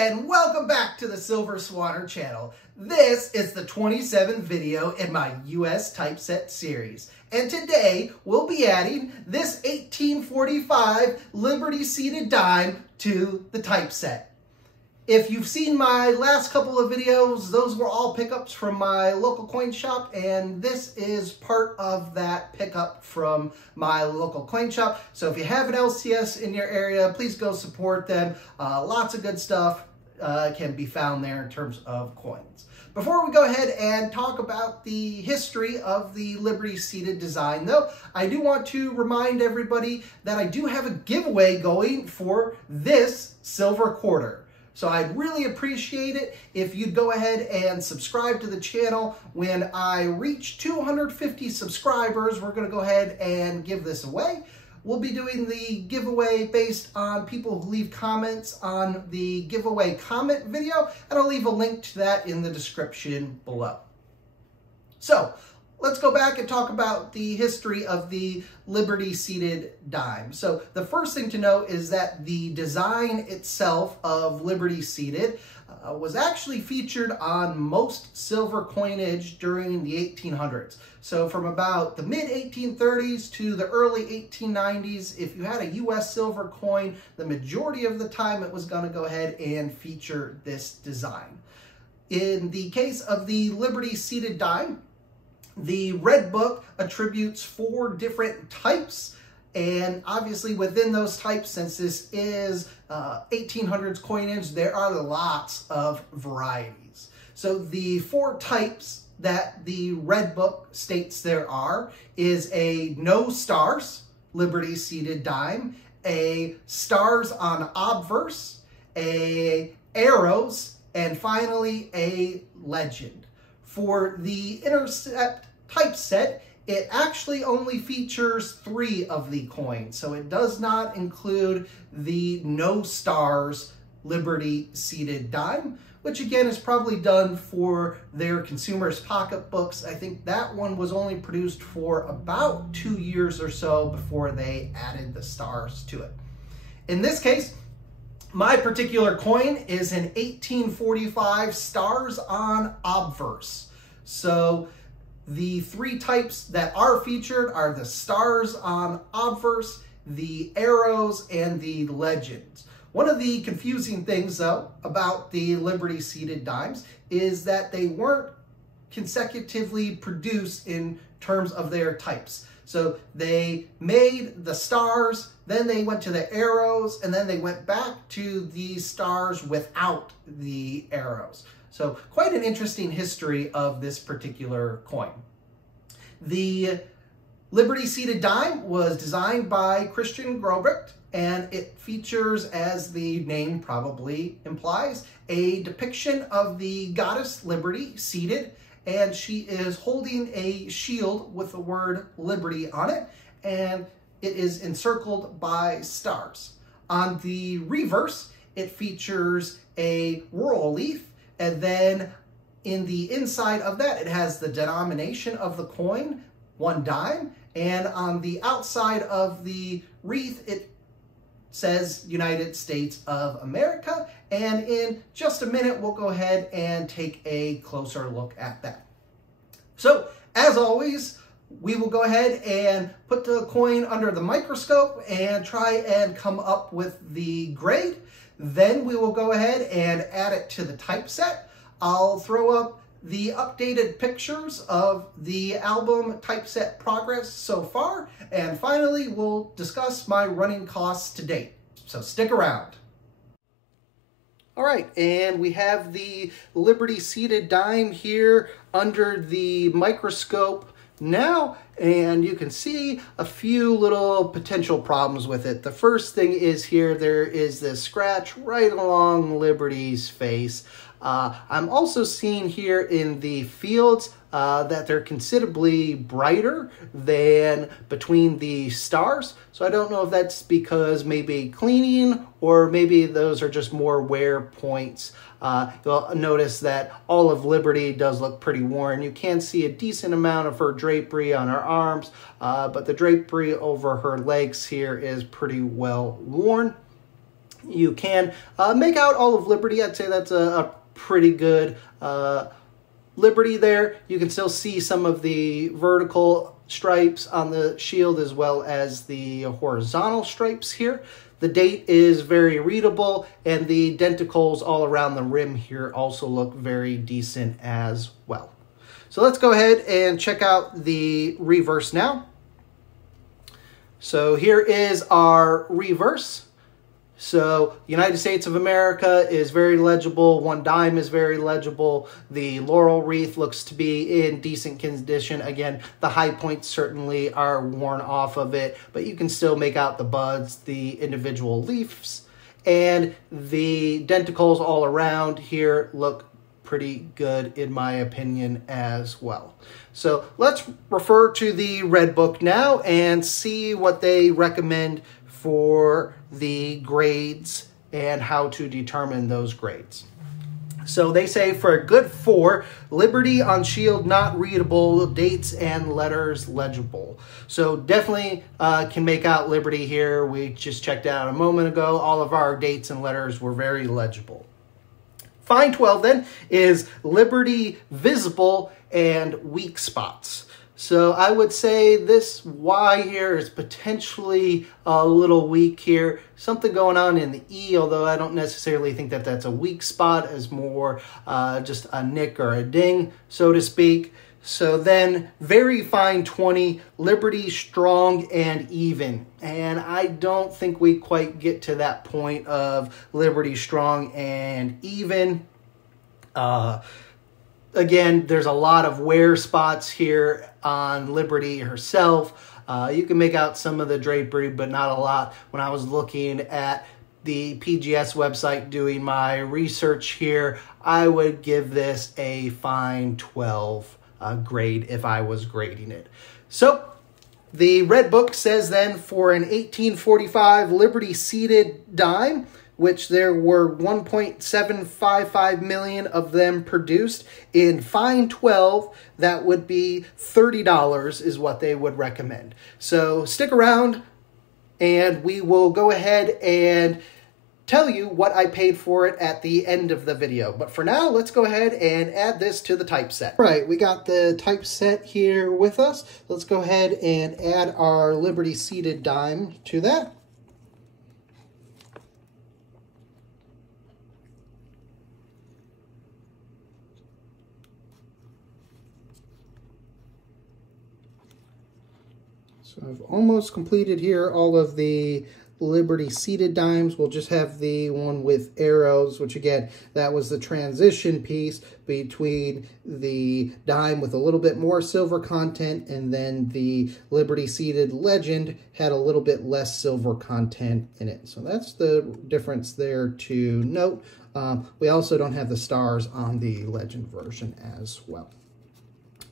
and welcome back to the Silver Swanner channel. This is the 27th video in my US typeset series. And today we'll be adding this 1845 Liberty seated dime to the typeset. If you've seen my last couple of videos, those were all pickups from my local coin shop, and this is part of that pickup from my local coin shop. So if you have an LCS in your area, please go support them. Lots of good stuff can be found there in terms of coins. Before we go ahead and talk about the history of the Liberty seated design, though, I do want to remind everybody that I do have a giveaway going for this silver quarter. So I'd really appreciate it if you'd go ahead and subscribe to the channel. When I reach 250 subscribers, we're going to go ahead and give this away. We'll be doing the giveaway based on people who leave comments on the giveaway comment video, and I'll leave a link to that in the description below. So let's go back and talk about the history of the Liberty seated dime. So the first thing to note is that the design itself of Liberty seated was actually featured on most silver coinage during the 1800s. So from about the mid-1830s to the early 1890s, if you had a US silver coin, the majority of the time it was going to go ahead and feature this design. In the case of the Liberty seated dime, the Red Book attributes 4 different types, and obviously within those types, since this is 1800s coinage, there are lots of varieties. So the 4 types that the Red Book states there are is a no stars Liberty seated dime, a stars on obverse, a arrows, and finally a legend. For the intercept typeset, it actually only features 3 of the coins, so it does not include the no stars Liberty seated dime, which again is probably done for their consumers' pocketbooks. I think that one was only produced for about 2 years or so before they added the stars to it. In this case, my particular coin is an 1845 stars on obverse. So the 3 types that are featured are the stars on obverse, the arrows, and the legends. One of the confusing things, though, about the Liberty seated dimes is that they weren't consecutively produced in terms of their types. So they made the stars, then they went to the arrows, and then they went back to the stars without the arrows. So quite an interesting history of this particular coin. The Liberty seated dime was designed by Christian Grobrecht, and it features, as the name probably implies, a depiction of the goddess Liberty seated, and she is holding a shield with the word Liberty on it, and it is encircled by stars. On the reverse, it features a royal leaf, and then in the inside of that, it has the denomination of the coin, 1 dime, and on the outside of the wreath, it says United States of America, and in just a minute, we'll go ahead and take a closer look at that. So, as always, we will go ahead and put the coin under the microscope and try and come up with the grade. Then we will go ahead and add it to the typeset. I'll throw up the updated pictures of the album typeset progress so far, and finally we'll discuss my running costs to date. So stick around. All right, and we have the Liberty seated dime here under the microscope now, and you can see a few little potential problems with it. The first thing is here, there is this scratch right along Liberty's face. I'm also seeing here in the fields that they're considerably brighter than between the stars. So I don't know if that's because maybe cleaning or maybe those are just more wear points. You'll notice that all of Liberty does look pretty worn. You can see a decent amount of her drapery on her arms, but the drapery over her legs here is pretty well worn. You can make out all of Liberty. I'd say that's a pretty good Liberty there. You can still see some of the vertical stripes on the shield as well as the horizontal stripes here. The date is very readable, and the denticles all around the rim here also look very decent as well. So let's go ahead and check out the reverse now. So here is our reverse. So United States of America is very legible. 1 dime is very legible. The laurel wreath looks to be in decent condition. Again, the high points certainly are worn off of it, but you can still make out the buds, the individual leaves, and the denticles all around here look pretty good in my opinion as well. So let's refer to the Red Book now and see what they recommend for the grades and how to determine those grades. So they say for a good 4, Liberty on shield not readable, dates and letters legible. So definitely can make out Liberty here. We just checked out a moment ago. All of our dates and letters were very legible. Fine 12 then is Liberty visible and weak spots. So I would say this Y here is potentially a little weak here. Something going on in the E, although I don't necessarily think that that's a weak spot, as more just a nick or a ding, so to speak. So then very fine 20, Liberty strong and even. And I don't think we quite get to that point of Liberty strong and even. Again, there's a lot of wear spots here on Liberty herself. You can make out some of the drapery, but not a lot. When I was looking at the PGS website doing my research here, I would give this a fine 12 grade if I was grading it. So the Red Book says then for an 1845 Liberty seated dime, which there were 1.755 million of them produced in fine 12, that would be $30 is what they would recommend. So stick around and we will go ahead and tell you what I paid for it at the end of the video. But for now, let's go ahead and add this to the typeset. Right, we got the typeset here with us. Let's go ahead and add our Liberty seated dime to that. So I've almost completed here all of the Liberty seated dimes. We'll just have the one with arrows, which again, that was the transition piece between the dime with a little bit more silver content, and then the Liberty seated Legend had a little bit less silver content in it. So that's the difference there to note. We also don't have the stars on the Legend version as well.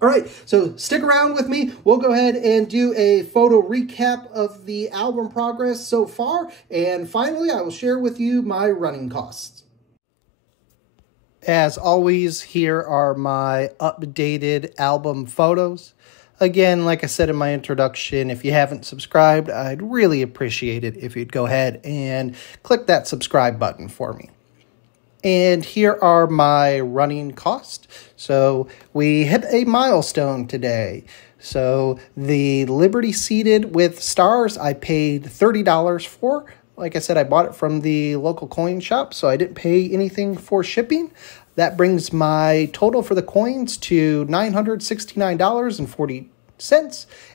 All right, so stick around with me. We'll go ahead and do a photo recap of the album progress so far. And finally, I will share with you my running costs. As always, here are my updated album photos. Again, like I said in my introduction, if you haven't subscribed, I'd really appreciate it if you'd go ahead and click that subscribe button for me. And here are my running costs. So we hit a milestone today. So the Liberty seated with stars, I paid $30 for. Like I said, I bought it from the local coin shop, so I didn't pay anything for shipping. That brings my total for the coins to $969.40.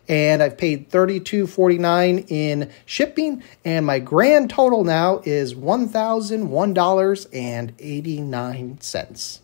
And I've paid $32.49 in shipping, and my grand total now is $1,001.89.